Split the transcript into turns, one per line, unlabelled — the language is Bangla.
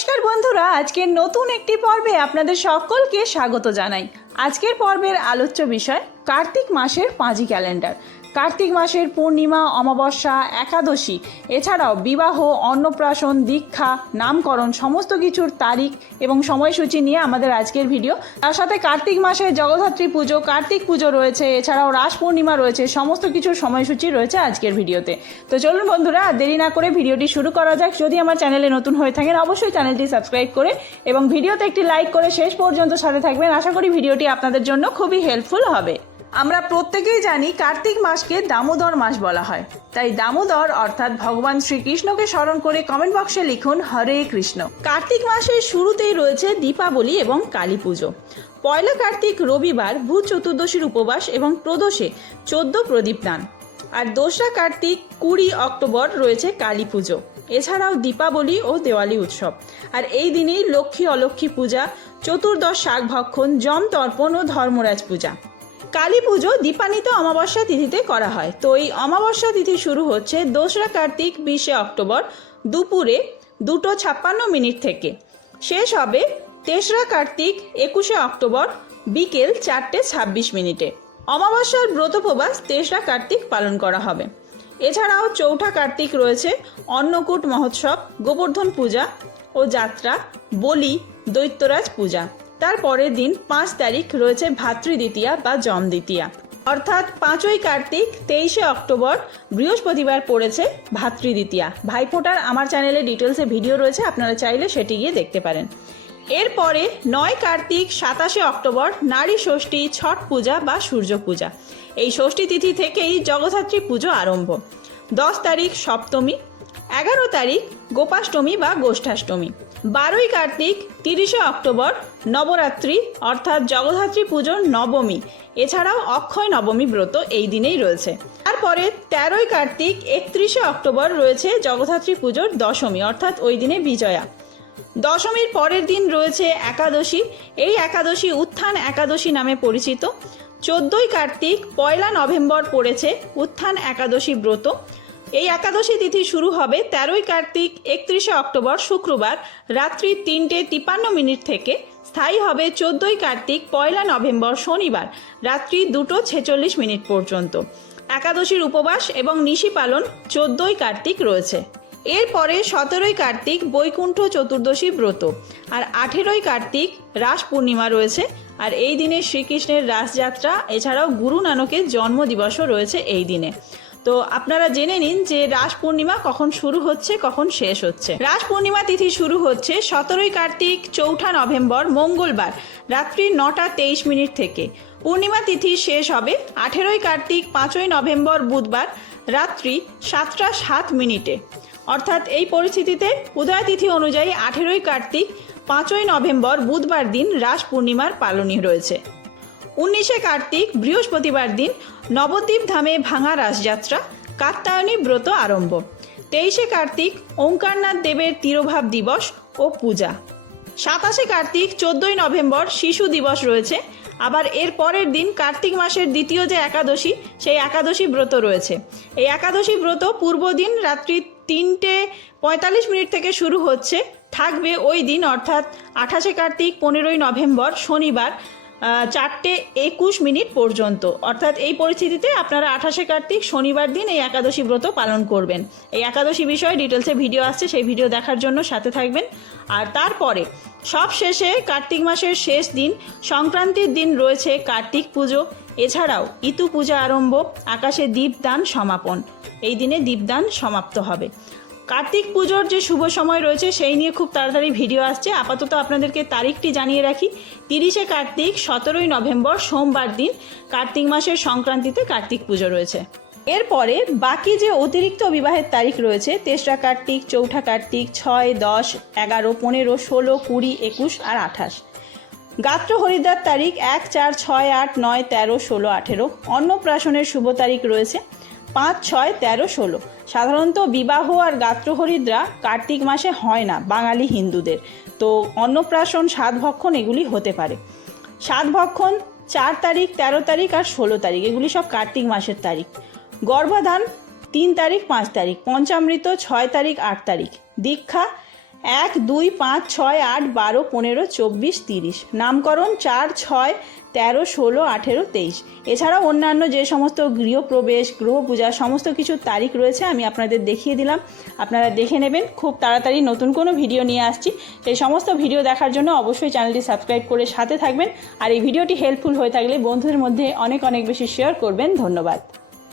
নমস্কার বন্ধুরা, আজকের নতুন একটি পর্বে আপনাদের সকলকে স্বাগত জানাই। আজকের পর্বের আলোচ্য বিষয় কার্তিক মাসের পাঁজি ক্যালেন্ডার। কার্তিক মাসের পূর্ণিমা, অমাবস্যা, একাদশী, এছাড়াও বিবাহ, অন্নপ্রাশন, দীক্ষা, নামকরণ, সমস্ত কিছুর তারিখ এবং সময়সূচি নিয়ে আমাদের আজকের ভিডিও। তার সাথে কার্তিক মাসে জগদ্ধাত্রী পুজো, কার্তিক পুজো রয়েছে, এছাড়াও রাস পূর্ণিমা রয়েছে, সমস্ত কিছুর সময়সূচি রয়েছে আজকের ভিডিওতে। তো চলুন বন্ধুরা দেরি না করে ভিডিওটি শুরু করা যাক। যদি আমার চ্যানেলে নতুন হয়ে থাকেন, অবশ্যই চ্যানেলটি সাবস্ক্রাইব করে এবং ভিডিওতে একটি লাইক করে শেষ পর্যন্ত সাথে থাকবেন। আশা করি ভিডিওটি আপনাদের জন্য খুবই হেল্পফুল হবে। আমরা প্রত্যেকেই জানি কার্তিক মাসকে দামোদর মাস বলা হয়। তাই দামোদর অর্থাৎ ভগবান শ্রীকৃষ্ণকে স্মরণ করে কমেন্ট বক্সে লিখুন হরে কৃষ্ণ। কার্তিক মাসের শুরুতেই রয়েছে দীপাবলি এবং কালী পুজো। পয়লা কার্তিক রবিবার ভূত চতুর্দশীর উপবাস এবং প্রদোষে চোদ্দ প্রদীপ দান। আর দোসরা কার্তিক কুড়ি অক্টোবর রয়েছে কালী পুজো। এছাড়াও দীপাবলি ও দেওয়ালি উৎসব। আর এই দিনেই লক্ষ্মী অলক্ষ্মী পূজা, চতুর্দশ শাক ভক্ষণ, জম তর্পণ ও ধর্মরাজ পূজা। কালী পুজো দীপান্বিত অমাবস্যা তিথিতে করা হয়। তো এই অমাবস্যা তিথি শুরু হচ্ছে দোসরা কার্তিক বিশে অক্টোবর দুপুরে দুটো ছাপ্পান্ন মিনিট থেকে। শেষ হবে তেসরা কার্তিক একুশে অক্টোবর বিকেল চারটে ছাব্বিশ মিনিটে। অমাবস্যার ব্রতপ্রবাস তেসরা কার্তিক পালন করা হবে। এছাড়াও চৌঠা কার্তিক রয়েছে অন্নকূট মহোৎসব, গোবর্ধন পূজা ও যাত্রা, বলি, দৈত্যরাজ পূজা। তার পরের দিন পাঁচ তারিখ রয়েছে ভাতৃদ্বিতীয়া বা জম দ্বিতীয়া অর্থাৎ পাঁচই কার্তিক, তেইশে অক্টোবর, বৃহস্পতিবার পড়েছে ভাতৃদ্বিতীয়া। ভাইফোঁটার আমার চ্যানেলে ডিটেলসে ভিডিও রয়েছে, আপনারা চাইলে সেটি গিয়ে দেখতে পারেন। এরপরে নয় কার্তিক, সাতাশে অক্টোবর, নারী ষষ্ঠী, ছট পূজা বা সূর্য পূজা। এই ষষ্ঠী তিথি থেকেই জগদ্ধাত্রী পুজো আরম্ভ। দশ তারিখ সপ্তমী, এগারো তারিখ গোপাষ্টমী বা গোষ্ঠাষ্টমী। বারোই কার্তিক, তিরিশে অক্টোবর, নবরাত্রি, অর্থাৎ জগদ্ধাত্রী পুজোর নবমী। এছাড়াও অক্ষয় নবমী ব্রত এই দিনেই রয়েছে। তারপরে তেরোই কার্তিক, একত্রিশে অক্টোবর রয়েছে জগদ্ধাত্রী পুজোর দশমী, অর্থাৎ ওই দিনে বিজয়া। দশমীর পরের দিন রয়েছে একাদশী। এই একাদশী উত্থান একাদশী নামে পরিচিত। চোদ্দই কার্তিক, পয়লা নভেম্বর পড়েছে উত্থান একাদশী ব্রত। এই একাদশী তিথি শুরু হবে তেরোই কার্তিক, একত্রিশে অক্টোবর শুক্রবার রাত্রি তিনটে তিপান্ন মিনিট থেকে। স্থায়ী হবে চোদ্দই কার্তিক, পয়লা নভেম্বর শনিবার রাত্রি দুটো ছেচল্লিশ মিনিট পর্যন্ত। একাদশীর উপবাস এবং নিশি পালন চোদ্দই কার্তিক রয়েছে। এরপরে সতেরোই কার্তিক, বৈকুণ্ঠ চতুর্দশী ব্রত আর আঠেরোই কার্তিক, রাস পূর্ণিমা রয়েছে আর এই দিনে শ্রীকৃষ্ণের রাসযাত্রা, এছাড়াও গুরু নানকের জন্মদিবসও রয়েছে এই দিনে। তো আপনারা জেনে নিন যে রাস পূর্ণিমা কখন শুরু হচ্ছে, কখন শেষ হচ্ছে। রাস পূর্ণিমা তিথি শুরু হচ্ছে সতেরোই কার্তিক, চৌঠা নভেম্বর, মঙ্গলবার, রাত্রি নটা তেইশ মিনিট থেকে। পূর্ণিমা তিথি শেষ হবে আঠেরোই কার্তিক, পাঁচই নভেম্বর, বুধবার, রাত্রি সাতটা সাত মিনিটে। অর্থাৎ এই পরিস্থিতিতে উদয় তিথি অনুযায়ী আঠেরোই কার্তিক, পাঁচই নভেম্বর, বুধবার দিন রাস পূর্ণিমার পালনই রয়েছে। উনিশে কার্তিক, বৃহস্পতিবার দিন নবদ্বীপ ধামে ভাঙা রাসযাত্রা কাত্তায়নী ব্রত আরম্ভ। তেইশে কার্তিক, ওঙ্কারনাথ দেবের তিরোভাব দিবস ও পূজা। সাতাশে কার্তিক, চোদ্দই নভেম্বর শিশু দিবস রয়েছে। আবার এর পরের দিন কার্তিক মাসের দ্বিতীয় যে একাদশী, সেই একাদশী ব্রত রয়েছে। এই একাদশী ব্রত পূর্ব দিন রাত্রি তিনটে পঁয়তাল্লিশ মিনিট থেকে শুরু হচ্ছে। থাকবে ওই দিন, অর্থাৎ আঠাশে কার্তিক, পনেরোই নভেম্বর, শনিবার। চারটে একুশ মিনিট পর্যন্ত। অর্থাৎ এই পরিস্থিতিতে আপনারা আঠাশে কার্তিক শনিবার দিন এই একাদশী ব্রত পালন করবেন। এই একাদশী বিষয়ে ডিটেলসে ভিডিও আসছে, সেই ভিডিও দেখার জন্য সাথে থাকবেন। আর তারপরে সব শেষে কার্তিক মাসের শেষ দিন, সংক্রান্তির দিন রয়েছে কার্তিক পুজো। এছাড়াও ইতু পূজা আরম্ভ, আকাশে দীপদান সমাপন। এই দিনে দীপদান সমাপ্ত হবে। কার্তিক পুজোর যে শুভ সময় রয়েছে, সেই নিয়ে খুব তাড়াতাড়ি ভিডিও আসছে। আপাতত আপনাদেরকে তারিখটি জানিয়ে রাখি। তিরিশে কার্তিক, সতেরোই নভেম্বর, সোমবার দিন কার্তিক মাসের সংক্রান্তিতে কার্তিক পুজো রয়েছে। এরপরে বাকি যে অতিরিক্ত বিবাহের তারিখ রয়েছে, তেসরা কার্তিক, চৌঠা কার্তিক, ছয়, দশ, এগারো, পনেরো, ষোলো, কুড়ি, একুশ আর আঠাশ। গাত্র হরিদ্বার তারিখ এক চার ছয় আট নয় তেরো ষোলো আঠেরো। অন্নপ্রাশনের শুভ তারিখ রয়েছে। পাঁচ, ছয়, তেরো, ষোলো। সাধারণত বিবাহ আর গাত্রহরিদ্রা কার্তিক মাসে হয় না, বাঙালি হিন্দুদের। তো অন্নপ্রাশন সাত ভক্ষণ এগুলি হতে পারে। সাত ভক্ষণ চার তারিখ, তেরো তারিখ আর ষোলো তারিখ, এগুলি সব কার্তিক মাসের তারিখ। গর্ভধান তিন তারিখ, পাঁচ তারিখ। পঞ্চামৃত ছয় তারিখ, আট তারিখ। দীক্ষা এক দুই পাঁচ ছয় আট বারো পনেরো চব্বিশ তিরিশ। নামকরণ চার ছয় তেরো ষোলো আঠেরো তেইশ। এছাড়াও অন্যান্য যে সমস্ত গৃহপ্রবেশ গ্রহ পূজা সমস্ত কিছুর তারিখ রয়েছে, আমি আপনাদের দেখিয়ে দিলাম। আপনারা দেখে নেবেন। খুব তাড়াতাড়ি নতুন কোনো ভিডিও নিয়ে আসছি। সেই সমস্ত ভিডিও দেখার জন্য অবশ্যই চ্যানেলটি সাবস্ক্রাইব করে সাথে থাকবেন। আর এই ভিডিওটি হেল্পফুল হয়ে থাকলে বন্ধুদের মধ্যে অনেক অনেক বেশি শেয়ার করবেন। ধন্যবাদ।